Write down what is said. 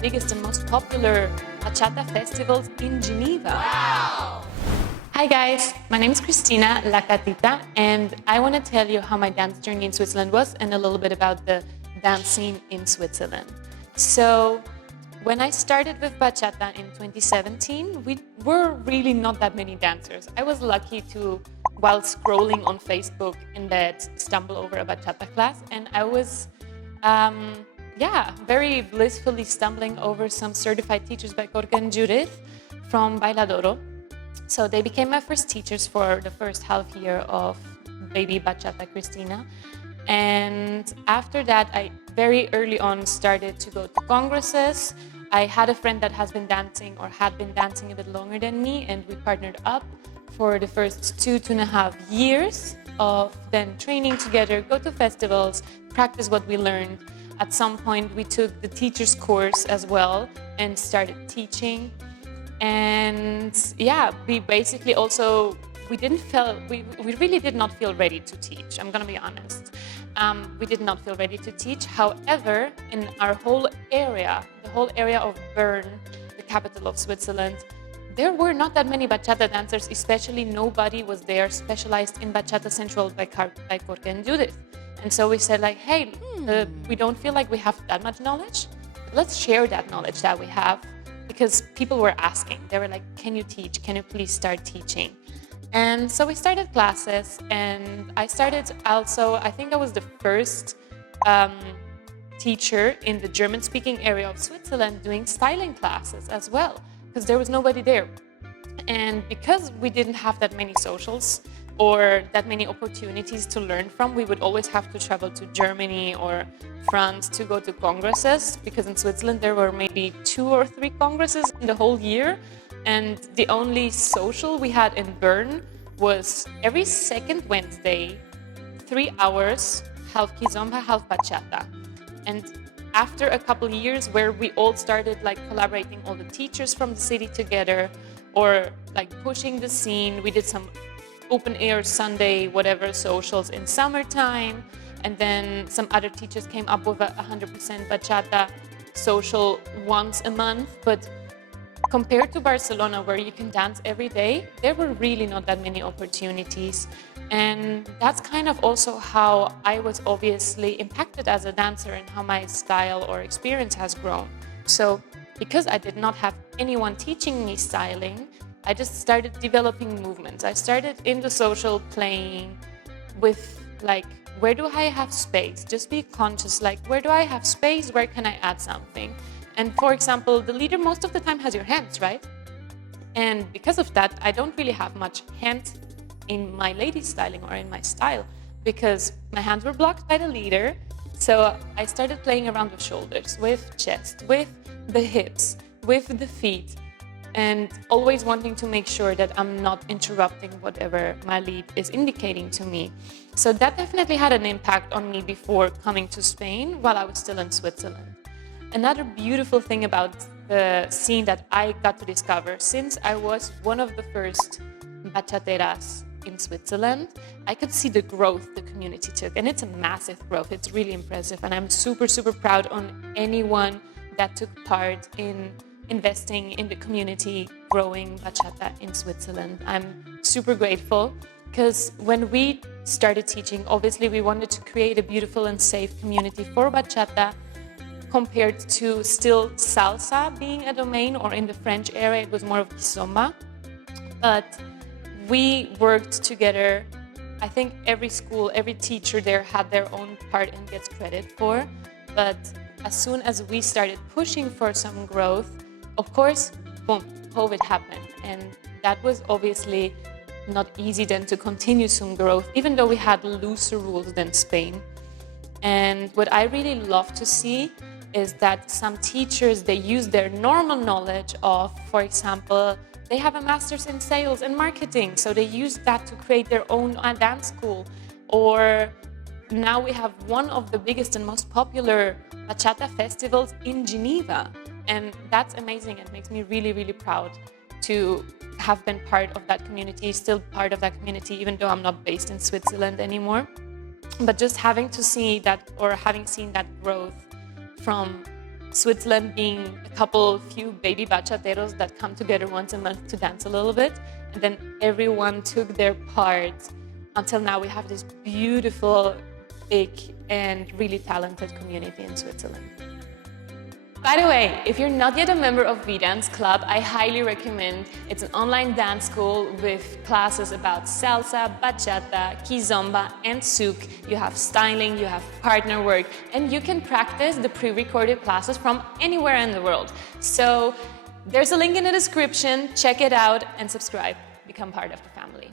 biggest and most popular bachata festivals in Geneva. Wow! Hi guys, my name is Christina La Gatita, and I want to tell you how my dance journey in Switzerland was and a little bit about the dance scene in Switzerland. So, when I started with bachata in 2017, we were really not that many dancers. I was lucky to, while scrolling on Facebook in bed, stumble over a bachata class, and I was very blissfully stumbling over some certified teachers by Jorge and Judith from Bailadoro. So they became my first teachers for the first half year of baby bachata Christina. And after that, I very early on started to go to congresses. I had a friend that has been dancing or had been dancing a bit longer than me, and we partnered up for the first 2.5 years of then training together, go to festivals, practice what we learned. At some point, we took the teacher's course as well and started teaching. And yeah, we basically also, we really did not feel ready to teach. I'm gonna be honest. We did not feel ready to teach. However, in our whole area, the whole area of Bern, the capital of Switzerland, there were not that many bachata dancers, especially nobody was there specialized in BachataSensual by Jorge and Judith. And so we said like, hey, we don't feel like we have that much knowledge. Let's share that knowledge that we have, because people were asking. They were like, can you teach? Can you please start teaching? And so we started classes, and I started also, I think I was the first teacher in the German-speaking area of Switzerland doing styling classes as well, because there was nobody there. And because we didn't have that many socials or that many opportunities to learn from, we would always have to travel to Germany or France to go to congresses, because in Switzerland there were maybe 2 or 3 congresses in the whole year. And the only social we had in Bern was every second Wednesday, 3 hours, half kizomba, half bachata. And after a couple of years where we all started like collaborating, all the teachers from the city together, or like pushing the scene, we did some open air Sunday, whatever socials in summertime. And then some other teachers came up with a 100% bachata social once a month. But compared to Barcelona, where you can dance every day, there were really not that many opportunities. And that's kind of also how I was obviously impacted as a dancer and how my style or experience has grown. So because I did not have anyone teaching me styling, I just started developing movements. I started in the social playing with like, where do I have space? Just be conscious, like, where do I have space? Where can I add something? And for example, the leader most of the time has your hands, right? And because of that, I don't really have much hands in my lady styling or in my style, because my hands were blocked by the leader. So I started playing around with shoulders, with chest, with the hips, with the feet, and always wanting to make sure that I'm not interrupting whatever my lead is indicating to me. So that definitely had an impact on me before coming to Spain while I was still in Switzerland. Another beautiful thing about the scene that I got to discover, since I was one of the first bachateras in Switzerland, I could see the growth the community took. And it's a massive growth. It's really impressive. And I'm super, super proud on anyone that took part in investing in the community growing bachata in Switzerland. I'm super grateful, because when we started teaching, obviously we wanted to create a beautiful and safe community for bachata, compared to still salsa being a domain, or in the French area it was more of kizomba. But we worked together. I think every school, every teacher there had their own part and gets credit for. But as soon as we started pushing for some growth, of course, boom, COVID happened. And that was obviously not easy then to continue some growth, even though we had looser rules than Spain. And what I really love to see is that some teachers, they use their normal knowledge of, for example, they have a master's in sales and marketing, so they use that to create their own dance school. Or now we have one of the biggest and most popular bachata festivals in Geneva. And that's amazing. It makes me really, really proud to have been part of that community, still part of that community, even though I'm not based in Switzerland anymore. But just having to see that, or having seen that growth from Switzerland being a few baby bachateros that come together once a month to dance a little bit, and then everyone took their part. Until now, we have this beautiful, big, and really talented community in Switzerland. By the way, if you're not yet a member of VdanceClub, I highly recommend. It's an online dance school with classes about salsa, bachata, kizomba, and souk. You have styling, you have partner work, and you can practice the pre-recorded classes from anywhere in the world. So there's a link in the description, check it out and subscribe. Become part of the family.